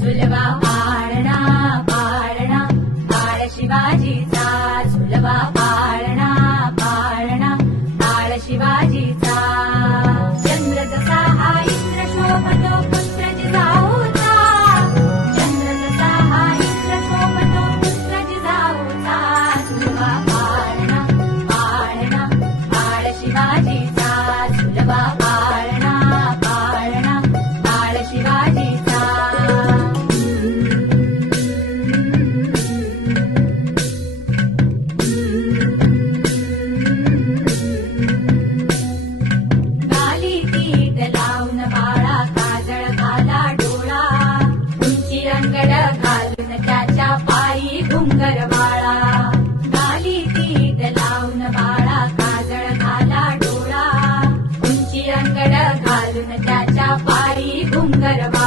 झुलवा पाळणा पाळणा बाळ शिवाजीचा, झुलवा पाळणा पाळणा बाळ शिवाजीचा. चंद्र जसा हा इंद्र शोभतो पुत्र जिजाऊचा, चंद्र जसा हा इंद्र शोभतो पुत्र जिजाऊचा. झुलवा पाळणा पाळणा बाळ शिवाजीचा, झुलवा पाळणा पाळणा बाळ शिवाजीचा. गाली पीठ लावून बाळा काजळ घाला डोळा, उंची अंगड घालून त्याच्या पायी घुंगर बाळा. गाली पीठ लावून बाळा काजळ घाला डोळा, उंची अंगड घालून त्याच्या पायी घुंगर बाळा.